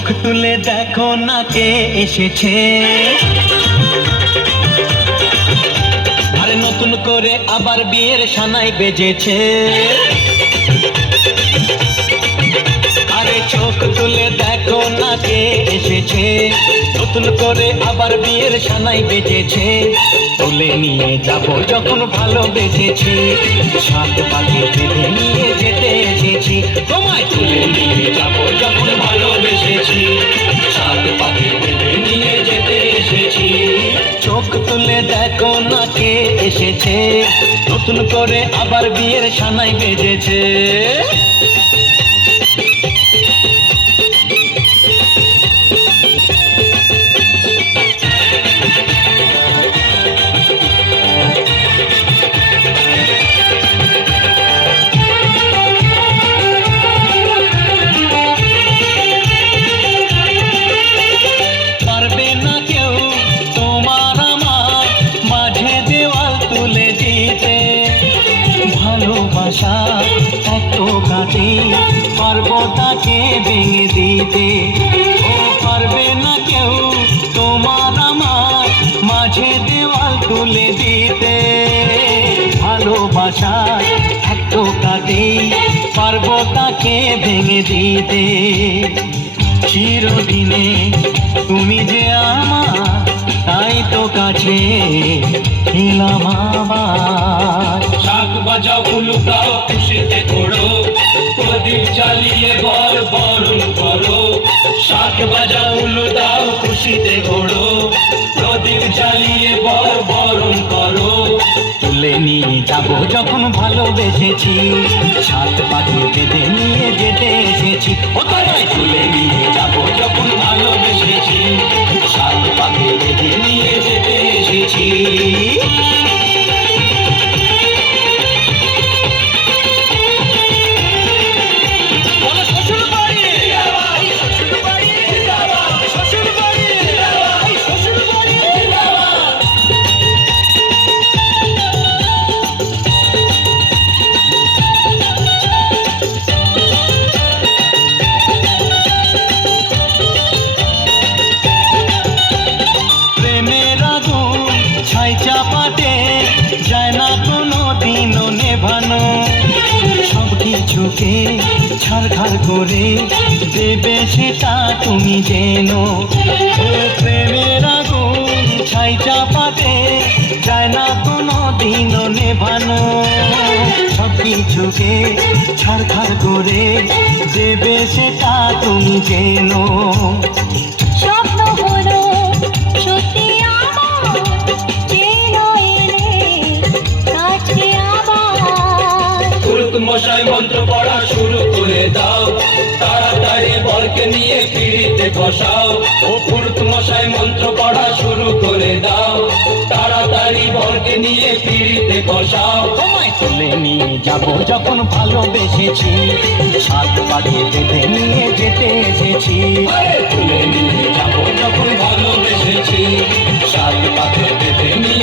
চোখ তুলে দেখো না কে এসেছে, আরে নতুন করে আবার বিয়ের সানাই বেজেছে। আরে চোখ তুলে দেখো না কে এসেছে, নতুন করে আবার বিয়ের সানাই বেজেছে। তুলে নিয়ে যাব যখন ভালোবেসেছি, সাত পাখি বেঁধে নিয়ে যেতে এসেছি। তোমায় তুলে নিয়ে যাব যখন ভালোবেসেছি, সাত পাখি বেঁধে নিয়ে যেতে এসেছি। চোখ তুলে দেখো না কে এসেছে, নতুন করে আবার বিয়ের সানাই বেজেছে। ভালোবাসা এত কাটে পারবো তাকে ভেঙে দিতে, ও পারবে না কেউ তোমার আমার মাঝে দেওয়াল তুলে দিতে। ভালোবাসা এত কাটে পারবো তাকে ভেঙে দিতে। চিরদিনে তুমি যে আমার, তাই তো কাছে এলাম আবার। শাক বাজাও উলুদাও খুশিতে ঘোড়ো, প্রদীপ জ্বালিয়ে বর বরণ করো। শাক বাজাও উলুদাও খুশিতে ঘোড়ো, প্রদীপ জ্বালিয়ে বর বরণ করো। তুলে নিয়ে যাব যখন ভালোবেসেছি, সাত পাখি বেঁধে নিয়ে যেতে এসেছি। ও তোমায় তুলে নিয়ে যাব যখন ভালোবেসেছি, সাত পাখি বেঁধে নিয়ে যেতে এসেছি। ছাই চাপাতে যায় না কোনো দিনও নেভানো, সব কিছুকে ছাড়খাড় করে দেবে সেটা তুমি জেনো। প্রেমের আগুন ছাই চাপাতে যায় না কোনো দিনও নেভানো, সব কিছুকে ছাড়খাড় করে দেবে সেটা তুমি জেনো। স্বপ্ন হলো সত্যি মশাই মন্ত্র পড়া শুরু করে দাও, তাড়াতাড়ি বরকে নিয়ে পিড়িতে বসাও। ও পুরুত মশাই মন্ত্র পড়া শুরু করে দাও, তাড়াতাড়ি বরকে নিয়ে পিড়িতে বসাও। তোমায় তুলে নিয়ে যাব যখন ভালোবেসেছি, সাত পাখি বেঁধে নিয়ে যেতে এসেছি। তুলে নিয়ে যাব যখন ভালোবেসেছি, সাত পাখি বেঁধে নিয়ে